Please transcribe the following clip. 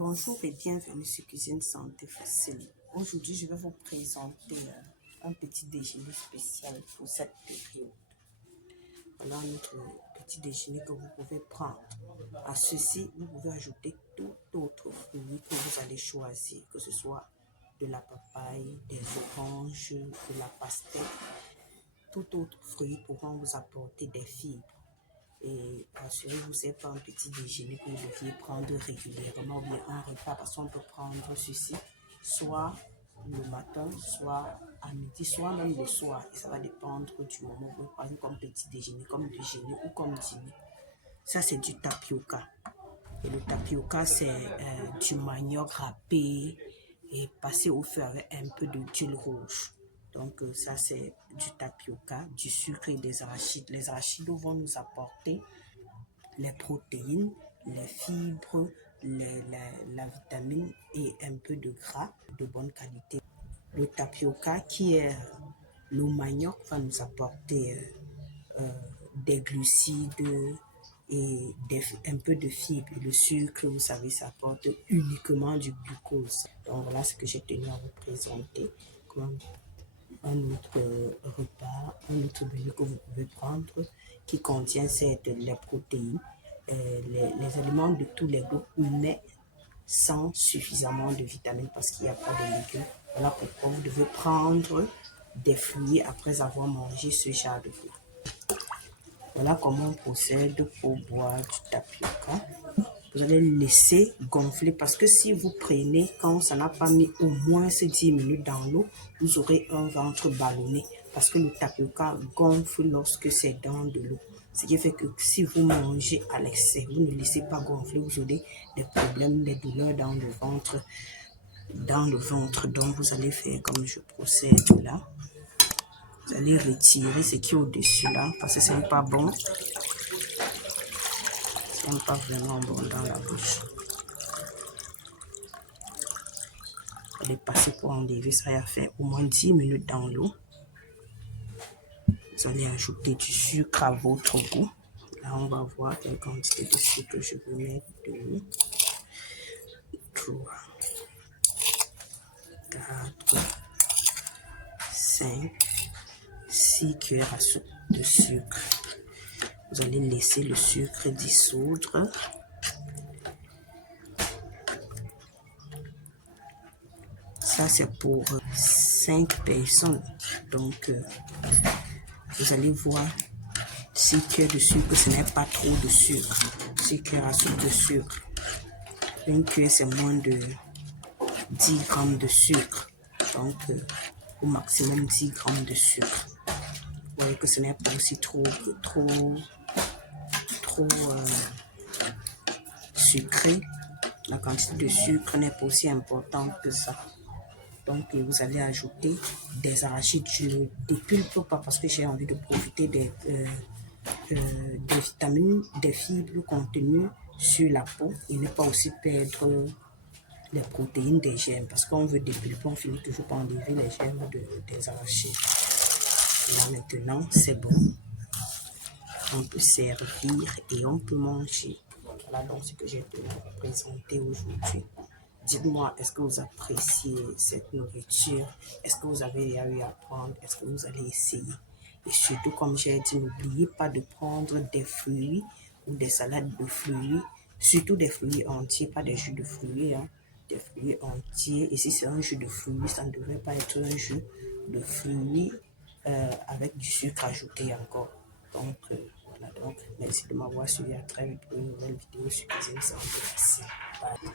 Bonjour et bienvenue sur Cuisine Santé Facile. Aujourd'hui, je vais vous présenter un petit déjeuner spécial pour cette période. Voilà notre petit déjeuner que vous pouvez prendre. À ceci, vous pouvez ajouter tout autre fruit que vous allez choisir, que ce soit de la papaye, des oranges, de la pastèque. Tout autre fruit pourront vous apporter des fibres. Et assurez-vous, ce n'est pas un petit déjeuner que vous deviez prendre régulièrement ou bien un repas, parce qu'on peut prendre ceci soit le matin, soit à midi, soit même le soir. Et ça va dépendre du moment où vous prenez comme petit déjeuner, comme déjeuner ou comme dîner. Ça, c'est du tapioca. Et le tapioca, c'est du manioc râpé et passé au feu avec un peu de d'huile rouge. Donc ça, c'est du tapioca, du sucre et des arachides. Les arachides vont nous apporter les protéines, les fibres, la vitamine et un peu de gras de bonne qualité. Le tapioca, qui est le manioc, va nous apporter des glucides et un peu de fibres. Le sucre, vous savez, ça apporte uniquement du glucose. Donc voilà ce que j'ai tenu à vous présenter comme un autre repas, un autre menu que vous pouvez prendre qui contient les protéines, les aliments de tous les groupes, mais sans suffisamment de vitamines parce qu'il n'y a pas de légumes. Voilà pourquoi vous devez prendre des fruits après avoir mangé ce genre de fruits. Voilà comment on procède pour boire du tapioca. Vous allez le laisser gonfler parce que si vous prenez quand ça n'a pas mis au moins 10 minutes dans l'eau, vous aurez un ventre ballonné parce que le tapioca gonfle lorsque c'est dans de l'eau. Ce qui fait que si vous mangez à l'excès, vous ne laissez pas gonfler, vous aurez des problèmes, des douleurs dans le ventre. Donc vous allez faire comme je procède là. Vous allez retirer ce qui est au-dessus là parce que ce n'est pas bon. Ce n'est pas vraiment bon dans la bouche. Vous allez passer pour enlever ça et à faire au moins 10 minutes dans l'eau. Vous allez ajouter du sucre à votre goût. Là, on va voir quelle quantité de sucre je vais mettre. 2, 3, 4, 5, 6 cuillères à soupe de sucre. Vous allez laisser le sucre dissoudre. Ça, c'est pour 5 personnes. Donc, vous allez voir 6 cuillères de sucre, ce n'est pas trop de sucre. 6 cuillères à soupe de sucre. Une cuillère, c'est moins de 10 grammes de sucre. Donc, au maximum 10 grammes de sucre. Vous voyez que ce n'est pas aussi trop sucré. La quantité de sucre n'est pas aussi importante que ça. Donc, vous allez ajouter des arachides. Je ne dépulpe pas parce que j'ai envie de profiter des vitamines, des fibres contenues sur la peau et ne pas aussi perdre les protéines des germes. Parce qu'on veut dépulper, on finit toujours par enlever les germes des arachides. Là, maintenant, c'est bon. On peut servir et on peut manger. Voilà donc ce que j'ai pu vous présenter aujourd'hui. Dites-moi, est-ce que vous appréciez cette nourriture? Est-ce que vous avez eu à prendre? Est-ce que vous allez essayer? Et surtout, comme j'ai dit, n'oubliez pas de prendre des fruits ou des salades de fruits, surtout des fruits entiers, pas des jus de fruits, hein, des fruits entiers. Et si c'est un jus de fruits, ça ne devrait pas être un jus de fruits avec du sucre ajouté encore. Donc, voilà, donc, merci de m'avoir suivi. À très vite pour une nouvelle vidéo sur Cuisine Santé Facile. Bye.